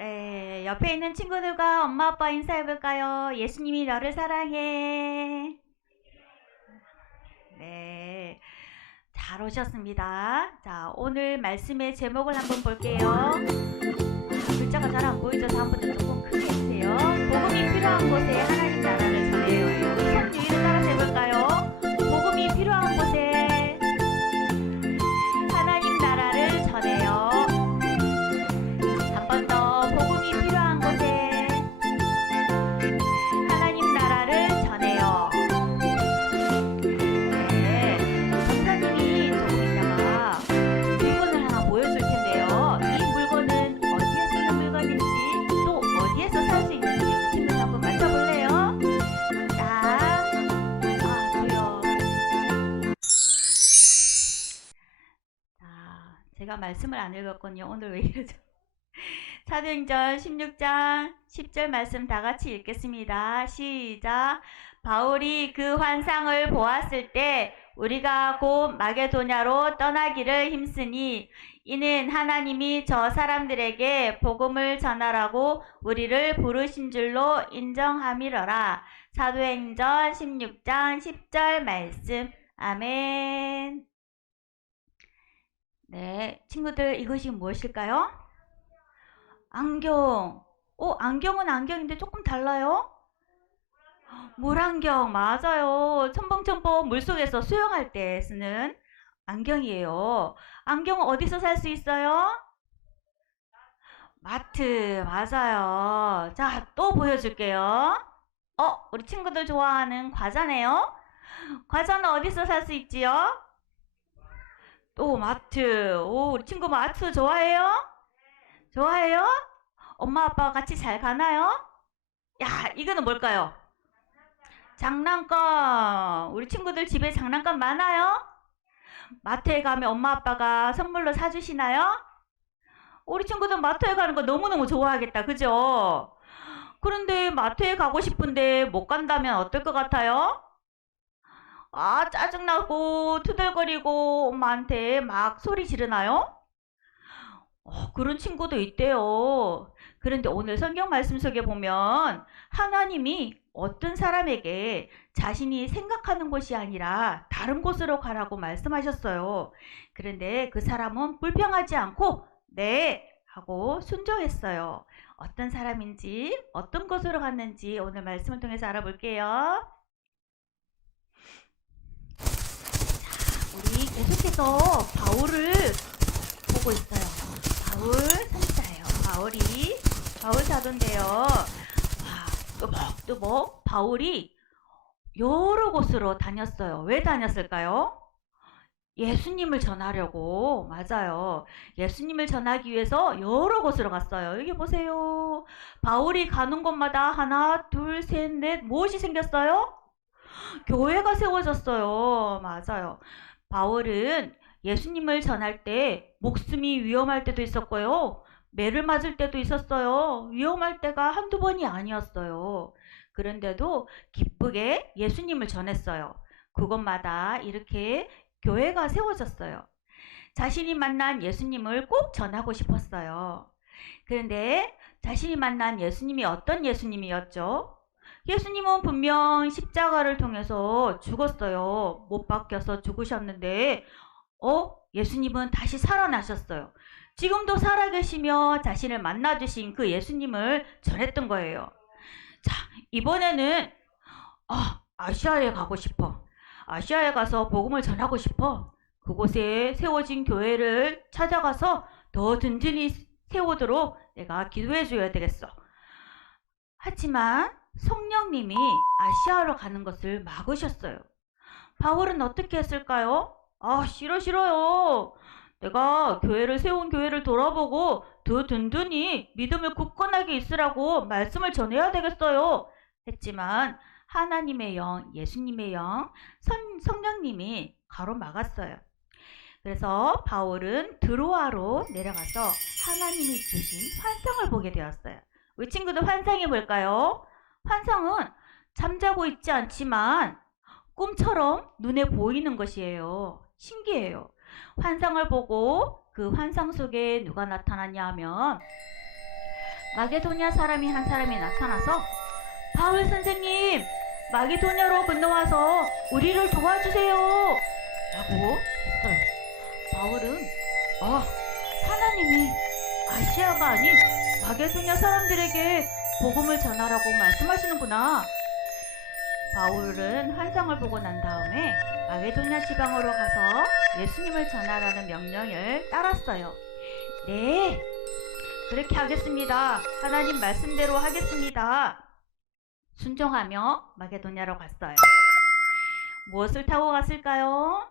네, 옆에 있는 친구들과 엄마 아빠 인사해볼까요? 예수님이 너를 사랑해. 네, 잘 오셨습니다. 자, 오늘 말씀의 제목을 한번 볼게요. 글자가 잘 안 보이죠? 다음부터 조금 크게 해주세요. 복음이 필요한 곳에 하나님 나라를 전해요. 우리 손 위를 따라서 해볼까요? 복음이 필요한 곳에 하나님 나라를 전해요. 한 번 더 복음이 필요한 곳에 하나님 나라를 전해요. 네, 전사님이 조금 있다가 물건을 하나 보여줄 텐데요. 이 물건은 어디에 쓰는 물건인지 또 어디에서 살 수 있는지 그 친구들 한번 맞춰볼래요? 자, 조용. 자, 제가 말씀을 안 읽었군요. 오늘 왜 이러죠? 사도행전 16장 10절 말씀 다 같이 읽겠습니다. 시작. 바울이 그 환상을 보았을 때 우리가 곧 마게도냐로 떠나기를 힘쓰니 이는 하나님이 저 사람들에게 복음을 전하라고 우리를 부르신 줄로 인정함이러라. 사도행전 16장 10절 말씀. 아멘. 네, 친구들 이것이 무엇일까요? 안경. 안경은 안경인데 조금 달라요? 물안경, 맞아요. 첨벙첨벙 물속에서 수영할 때 쓰는 안경이에요. 안경은 어디서 살 수 있어요? 마트, 맞아요. 자, 또 보여줄게요. 우리 친구들 좋아하는 과자네요. 과자는 어디서 살 수 있지요? 또 마트. 우리 친구 마트 좋아해요? 좋아해요? 엄마 아빠가 같이 잘 가나요? 야, 이거는 뭘까요? 장난감. 우리 친구들 집에 장난감 많아요? 마트에 가면 엄마 아빠가 선물로 사주시나요? 우리 친구들 마트에 가는 거 너무너무 좋아하겠다. 그죠? 그런데 마트에 가고 싶은데 못 간다면 어떨 것 같아요? 짜증나고 투덜거리고 엄마한테 막 소리 지르나요? 그런 친구도 있대요. 그런데 오늘 성경 말씀 속에 보면 하나님이 어떤 사람에게 자신이 생각하는 곳이 아니라 다른 곳으로 가라고 말씀하셨어요. 그런데 그 사람은 불평하지 않고 네 하고 순종했어요. 어떤 사람인지 어떤 곳으로 갔는지 오늘 말씀을 통해서 알아볼게요. 자, 우리 계속해서 바울을 보고 있어요. 바울 선지자예요. 바울 사도인데요. 또 바울이 여러 곳으로 다녔어요. 왜 다녔을까요? 예수님을 전하려고. 맞아요. 예수님을 전하기 위해서 여러 곳으로 갔어요. 여기 보세요. 바울이 가는 곳마다 하나, 둘, 셋, 넷 무엇이 생겼어요? 교회가 세워졌어요. 맞아요. 바울은 예수님을 전할 때 목숨이 위험할 때도 있었고요. 매를 맞을 때도 있었어요. 위험할 때가 한두 번이 아니었어요. 그런데도 기쁘게 예수님을 전했어요. 그곳마다 이렇게 교회가 세워졌어요. 자신이 만난 예수님을 꼭 전하고 싶었어요. 그런데 자신이 만난 예수님이 어떤 예수님이었죠? 예수님은 분명 십자가를 통해서 죽었어요. 못 박혀서 죽으셨는데 예수님은 다시 살아나셨어요. 지금도 살아계시며 자신을 만나주신 그 예수님을 전했던 거예요. 자, 이번에는 아시아에 가고 싶어. 아시아에 가서 복음을 전하고 싶어. 그곳에 세워진 교회를 찾아가서 더 든든히 세우도록 내가 기도해 줘야 되겠어. 하지만 성령님이 아시아로 가는 것을 막으셨어요. 바울은 어떻게 했을까요? 싫어요. 내가 세운 교회를 돌아보고 더 든든히 믿음을 굳건하게 있으라고 말씀을 전해야 되겠어요. 했지만 하나님의 영, 예수님의 영, 성령님이 가로막았어요. 그래서 바울은 드로아로 내려가서 하나님이 주신 환상을 보게 되었어요. 우리 친구들 환상이 뭘까요? 환상은 잠자고 있지 않지만 꿈처럼 눈에 보이는 것이에요. 신기해요. 환상을 보고 그 환상 속에 누가 나타났냐 하면 마게도냐 사람이 한 사람이 나타나서 바울 선생님, 마게도냐로 건너와서 우리를 도와주세요 라고 했어요. 바울은 하나님이 아시아가 아닌 마게도냐 사람들에게 복음을 전하라고 말씀하시는구나. 바울은 환상을 보고 난 다음에 마게도냐 지방으로 가서 예수님을 전하라는 명령을 따랐어요. 네, 그렇게 하겠습니다. 하나님 말씀대로 하겠습니다. 순종하며 마게도냐로 갔어요. 무엇을 타고 갔을까요?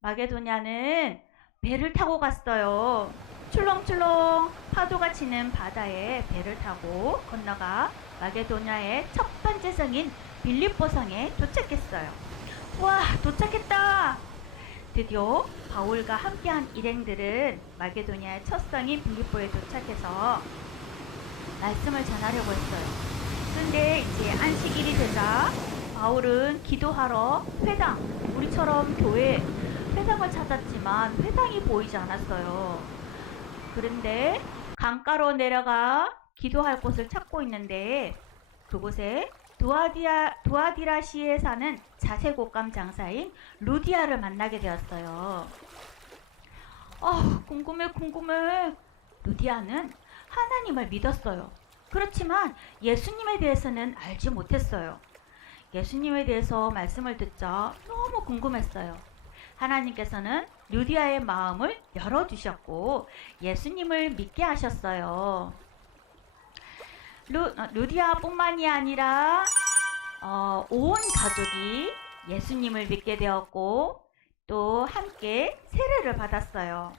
마게도냐는 배를 타고 갔어요. 출렁출렁 파도가 치는 바다에 배를 타고 건너가 마게도냐의 첫 번째 성인 빌립보 성에 도착했어요. 와, 도착했다! 드디어 바울과 함께한 일행들은 마게도냐의 첫 성인 빌립보에 도착해서 말씀을 전하려고 했어요. 근데 이제 안식일이 되자 바울은 기도하러 회당, 우리처럼 교회 회당을 찾았지만 회당이 보이지 않았어요. 그런데 강가로 내려가 기도할 곳을 찾고 있는데 그곳에 두아디라시에 사는 자색옷감 장사인 루디아를 만나게 되었어요. 궁금해. 루디아는 하나님을 믿었어요. 그렇지만 예수님에 대해서는 알지 못했어요. 예수님에 대해서 말씀을 듣자 너무 궁금했어요. 하나님께서는 루디아의 마음을 열어주셨고 예수님을 믿게 하셨어요. 루디아뿐만이 아니라 온 가족이 예수님을 믿게 되었고 또 함께 세례를 받았어요.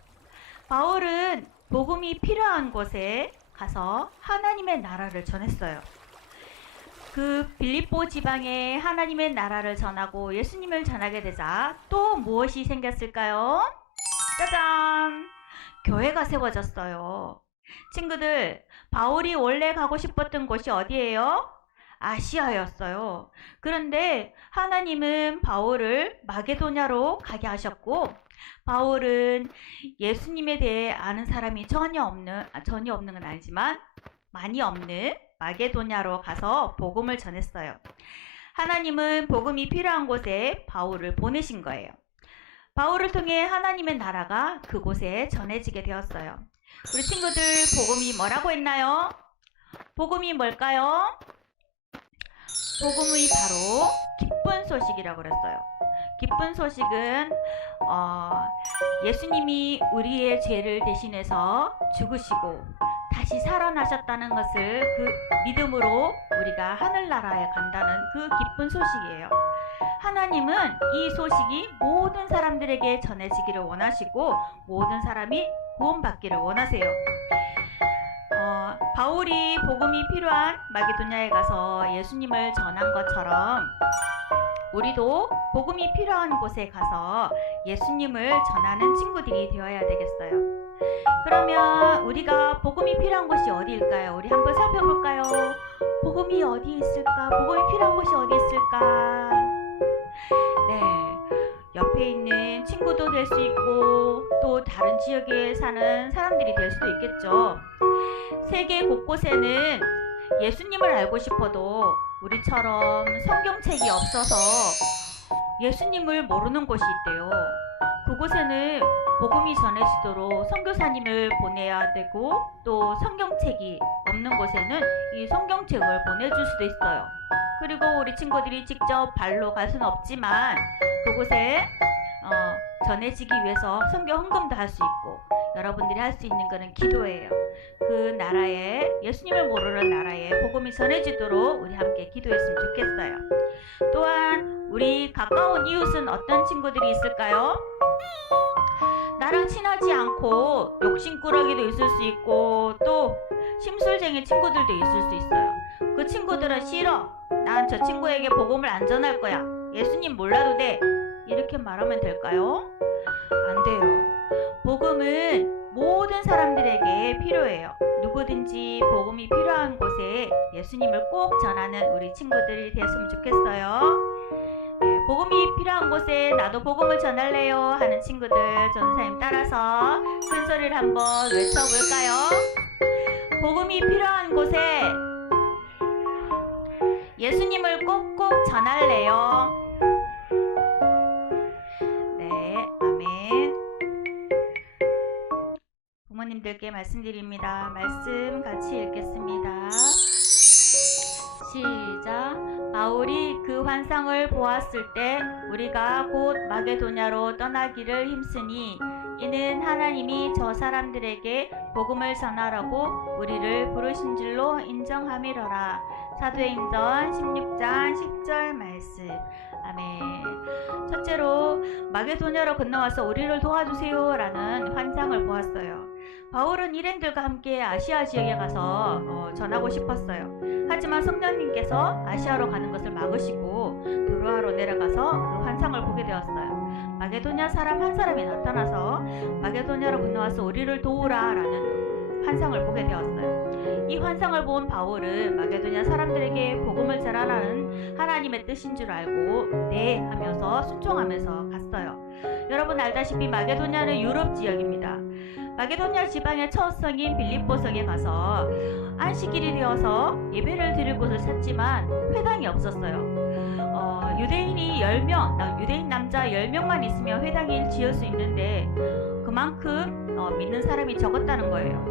바울은 복음이 필요한 곳에 가서 하나님의 나라를 전했어요. 그 빌립보 지방에 하나님의 나라를 전하고 예수님을 전하게 되자 또 무엇이 생겼을까요? 짜잔! 교회가 세워졌어요. 친구들, 바울이 원래 가고 싶었던 곳이 어디예요? 아시아였어요. 그런데 하나님은 바울을 마게도냐로 가게 하셨고 바울은 예수님에 대해 아는 사람이 전혀 없는 건 아니지만 많이 없는 마게도냐로 가서 복음을 전했어요. 하나님은 복음이 필요한 곳에 바울을 보내신 거예요. 바울을 통해 하나님의 나라가 그곳에 전해지게 되었어요. 우리 친구들, 복음이 뭐라고 했나요? 복음이 뭘까요? 복음이 바로 기쁜 소식이라고 그랬어요. 기쁜 소식은 예수님이 우리의 죄를 대신해서 죽으시고 다시 살아나셨다는 것을 그 믿음으로 우리가 하늘나라에 간다는 그 기쁜 소식이에요. 하나님은 이 소식이 모든 사람들에게 전해지기를 원하시고 모든 사람이 구원받기를 원하세요. 바울이 복음이 필요한 마게도냐에 가서 예수님을 전한 것처럼 우리도 복음이 필요한 곳에 가서 예수님을 전하는 친구들이 되어야 되겠어요. 그러면 우리가 복음이 필요한 곳이 어디일까요? 우리 한번 살펴볼까요? 복음이 어디 있을까? 복음이 필요한 곳이 어디 있을까? 네, 옆에 있는 친구도 될 수 있고 또 다른 지역에 사는 사람들이 될 수도 있겠죠. 세계 곳곳에는 예수님을 알고 싶어도 우리처럼 성경책이 없어서 예수님을 모르는 곳이 있대요. 그곳에는 복음이 전해지도록 선교사님을 보내야 되고 또 성경책이 없는 곳에는 이 성경책을 보내줄 수도 있어요. 그리고 우리 친구들이 직접 발로 갈 수는 없지만 그곳에 전해지기 위해서 성경 헌금도 할 수 있고 여러분들이 할 수 있는 것은 기도예요. 그 나라에 예수님을 모르는 나라에 복음이 전해지도록 우리 함께 기도했으면 좋겠어요. 또한 우리 가까운 이웃은 어떤 친구들이 있을까요? 나랑 친하지 않고 욕심꾸러기도 있을 수 있고 또 심술쟁이 친구들도 있을 수 있어요. 그 친구들은 싫어. 난 저 친구에게 복음을 안 전할 거야. 예수님 몰라도 돼. 이렇게 말하면 될까요? 안 돼요. 복음은 모든 사람들에게 필요해요. 누구든지 복음이 필요한 곳에 예수님을 꼭 전하는 우리 친구들이 되었으면 좋겠어요. 네, 복음이 필요한 곳에 나도 복음을 전할래요 하는 친구들 전사님 따라서 큰 소리를 한번 외쳐볼까요? 복음이 필요한 곳에 예수님을 꼭꼭 전할래요. 네, 아멘. 부모님들께 말씀드립니다. 말씀 같이 읽겠습니다. 시작. 바울이 그 환상을 보았을 때 우리가 곧 마게도냐로 떠나기를 힘쓰니 이는 하나님이 저 사람들에게 복음을 전하라고 우리를 부르신 줄로 인정함이러라. 사도행전 16장 10절 말씀. 아멘. 첫째로 마게도냐로 건너와서 우리를 도와주세요 라는 환상을 보았어요. 바울은 일행들과 함께 아시아 지역에 가서 전하고 싶었어요. 하지만 성령님께서 아시아로 가는 것을 막으시고 드로아로 내려가서 그 환상을 보게 되었어요. 마게도냐 사람 한 사람이 나타나서 마게도냐로 건너와서 우리를 도우라 라는 환상을 보게 되었어요. 이 환상을 본 바울은 마게도냐 사람들에게 복음을 전하라는 하나님의 뜻인 줄 알고 네 하면서 순종하면서 갔어요. 여러분 알다시피 마게도냐는 유럽 지역입니다. 마게도냐 지방의 첫 성인 빌립보성에 가서 안식일이 되어서 예배를 드릴 곳을 찾지만 회당이 없었어요. 유대인 남자 10명만 있으면 회당을 지을 수 있는데 그만큼 믿는 사람이 적었다는 거예요.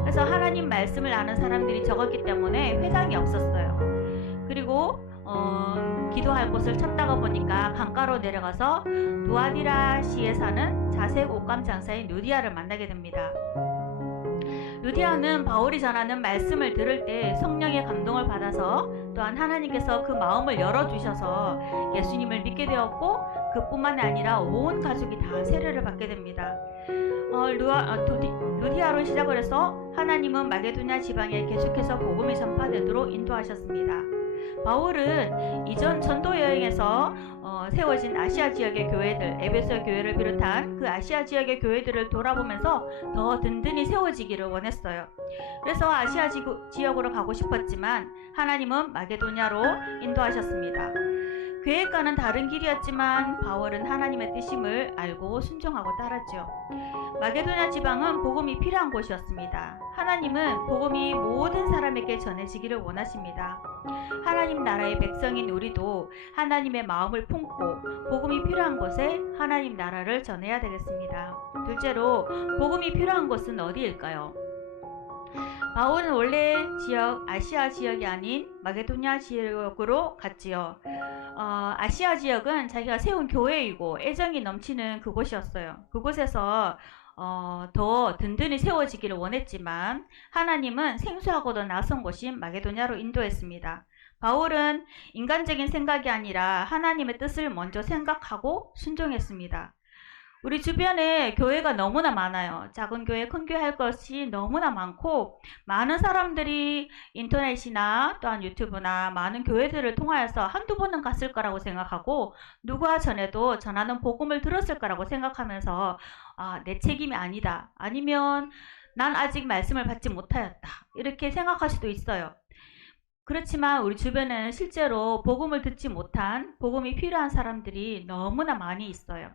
그래서 하나님 말씀을 아는 사람들이 적었기 때문에 회당이 없었어요. 그리고 기도할 곳을 찾다가 보니까 강가로 내려가서 두아디라시에 사는 자색 옷감 장사인 루디아를 만나게 됩니다. 루디아는 바울이 전하는 말씀을 들을 때 성령의 감동을 받아서 또한 하나님께서 그 마음을 열어주셔서 예수님을 믿게 되었고 그뿐만 아니라 온 가족이 다 세례를 받게 됩니다. 루디아로 시작을 해서 하나님은 마게도냐 지방에 계속해서 복음이 전파되도록 인도하셨습니다. 바울은 이전 전도 여행에서 세워진 아시아 지역의 교회들, 에베소 교회를 비롯한 그 아시아 지역의 교회들을 돌아보면서 더 든든히 세워지기를 원했어요. 그래서 아시아 지역으로 가고 싶었지만 하나님은 마게도냐로 인도하셨습니다. 계획과는 다른 길이었지만 바울은 하나님의 뜻임을 알고 순종하고 따랐죠. 마게도냐 지방은 복음이 필요한 곳이었습니다. 하나님은 복음이 모든 사람에게 전해지기를 원하십니다. 하나님 나라의 백성인 우리도 하나님의 마음을 품고 복음이 필요한 곳에 하나님 나라를 전해야 되겠습니다. 둘째로 복음이 필요한 곳은 어디일까요? 바울은 원래 지역 아시아 지역이 아닌 마게도냐 지역으로 갔지요. 아시아 지역은 자기가 세운 교회이고 애정이 넘치는 그곳이었어요. 그곳에서 더 든든히 세워지기를 원했지만 하나님은 생소하고도 낯선 곳인 마게도냐로 인도했습니다. 바울은 인간적인 생각이 아니라 하나님의 뜻을 먼저 생각하고 순종했습니다. 우리 주변에 교회가 너무나 많아요. 작은 교회, 큰 교회 할 것이 너무나 많고 많은 사람들이 인터넷이나 또한 유튜브나 많은 교회들을 통하여서 한두 번은 갔을 거라고 생각하고 누가 전에도 전하는 복음을 들었을 거라고 생각하면서 내 책임이 아니다. 아니면 난 아직 말씀을 받지 못하였다. 이렇게 생각할 수도 있어요. 그렇지만 우리 주변에는 실제로 복음을 듣지 못한 복음이 필요한 사람들이 너무나 많이 있어요.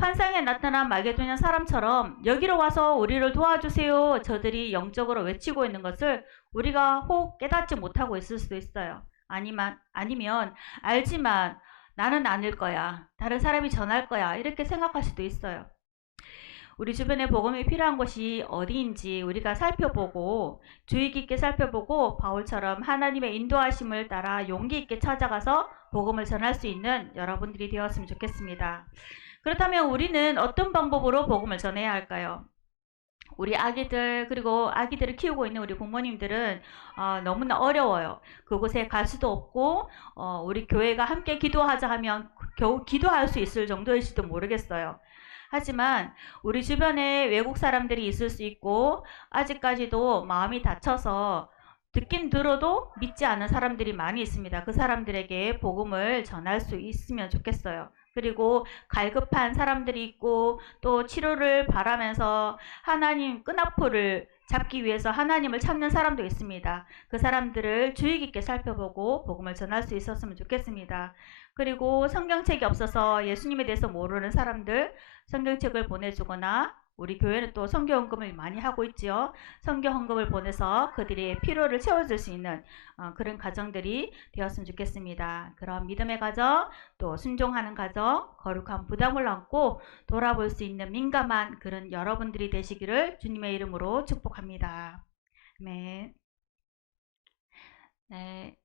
환상에 나타난 마게도냐 사람처럼 여기로 와서 우리를 도와주세요. 저들이 영적으로 외치고 있는 것을 우리가 혹 깨닫지 못하고 있을 수도 있어요. 아니면 알지만 나는 아닐 거야. 다른 사람이 전할 거야. 이렇게 생각할 수도 있어요. 우리 주변에 복음이 필요한 곳이 어디인지 우리가 살펴보고 주의 깊게 살펴보고 바울처럼 하나님의 인도하심을 따라 용기 있게 찾아가서 복음을 전할 수 있는 여러분들이 되었으면 좋겠습니다. 그렇다면 우리는 어떤 방법으로 복음을 전해야 할까요? 우리 아기들 그리고 아기들을 키우고 있는 우리 부모님들은 너무나 어려워요. 그곳에 갈 수도 없고 우리 교회가 함께 기도하자 하면 겨우 기도할 수 있을 정도일지도 모르겠어요. 하지만 우리 주변에 외국 사람들이 있을 수 있고 아직까지도 마음이 닫혀서 듣긴 들어도 믿지 않는 사람들이 많이 있습니다. 그 사람들에게 복음을 전할 수 있으면 좋겠어요. 그리고 갈급한 사람들이 있고 또 치료를 바라면서 하나님 끈앞을 잡기 위해서 하나님을 찾는 사람도 있습니다. 그 사람들을 주의 깊게 살펴보고 복음을 전할 수 있었으면 좋겠습니다. 그리고 성경책이 없어서 예수님에 대해서 모르는 사람들 성경책을 보내주거나 우리 교회는 또 선교 헌금을 많이 하고 있지요. 선교 헌금을 보내서 그들의 필요를 채워줄 수 있는 그런 가정들이 되었으면 좋겠습니다. 그런 믿음의 가정, 또 순종하는 가정, 거룩한 부담을 안고 돌아볼 수 있는 민감한 그런 여러분들이 되시기를 주님의 이름으로 축복합니다. 아멘. 네.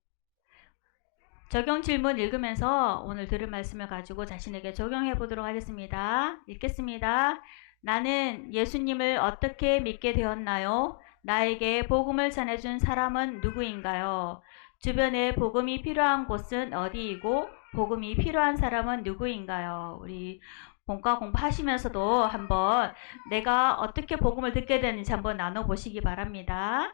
적용 질문 읽으면서 오늘 들은 말씀을 가지고 자신에게 적용해 보도록 하겠습니다. 읽겠습니다. 나는 예수님을 어떻게 믿게 되었나요? 나에게 복음을 전해준 사람은 누구인가요? 주변에 복음이 필요한 곳은 어디이고 복음이 필요한 사람은 누구인가요? 우리 본과 공부하시면서도 한번 내가 어떻게 복음을 듣게 되는지 한번 나눠보시기 바랍니다.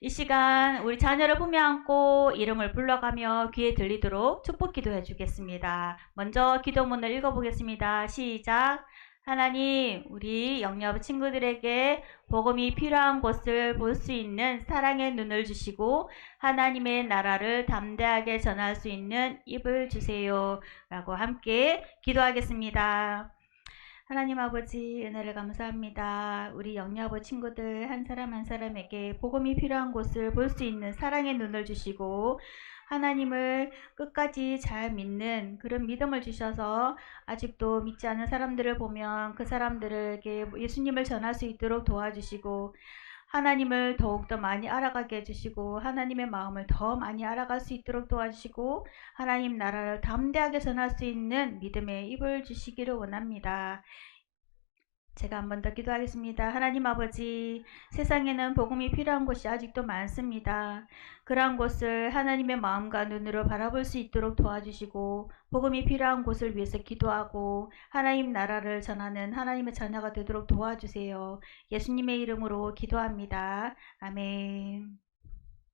이 시간 우리 자녀를 품에 안고 이름을 불러가며 귀에 들리도록 축복 기도해 주겠습니다. 먼저 기도문을 읽어보겠습니다. 시작. 하나님, 우리 영역 친구들에게 복음이 필요한 곳을 볼 수 있는 사랑의 눈을 주시고 하나님의 나라를 담대하게 전할 수 있는 입을 주세요. 라고 함께 기도하겠습니다. 하나님 아버지 은혜를 감사합니다. 우리 영야부 친구들 한 사람 한 사람에게 복음이 필요한 곳을 볼 수 있는 사랑의 눈을 주시고 하나님을 끝까지 잘 믿는 그런 믿음을 주셔서 아직도 믿지 않는 사람들을 보면 그 사람들에게 예수님을 전할 수 있도록 도와주시고 하나님을 더욱더 많이 알아가게 해주시고 하나님의 마음을 더 많이 알아갈 수 있도록 도와주시고 하나님 나라를 담대하게 전할 수 있는 믿음의 입을 주시기를 원합니다. 제가 한 번 더 기도하겠습니다. 하나님 아버지, 세상에는 복음이 필요한 곳이 아직도 많습니다. 그러한 곳을 하나님의 마음과 눈으로 바라볼 수 있도록 도와주시고 복음이 필요한 곳을 위해서 기도하고 하나님 나라를 전하는 하나님의 자녀가 되도록 도와주세요. 예수님의 이름으로 기도합니다. 아멘.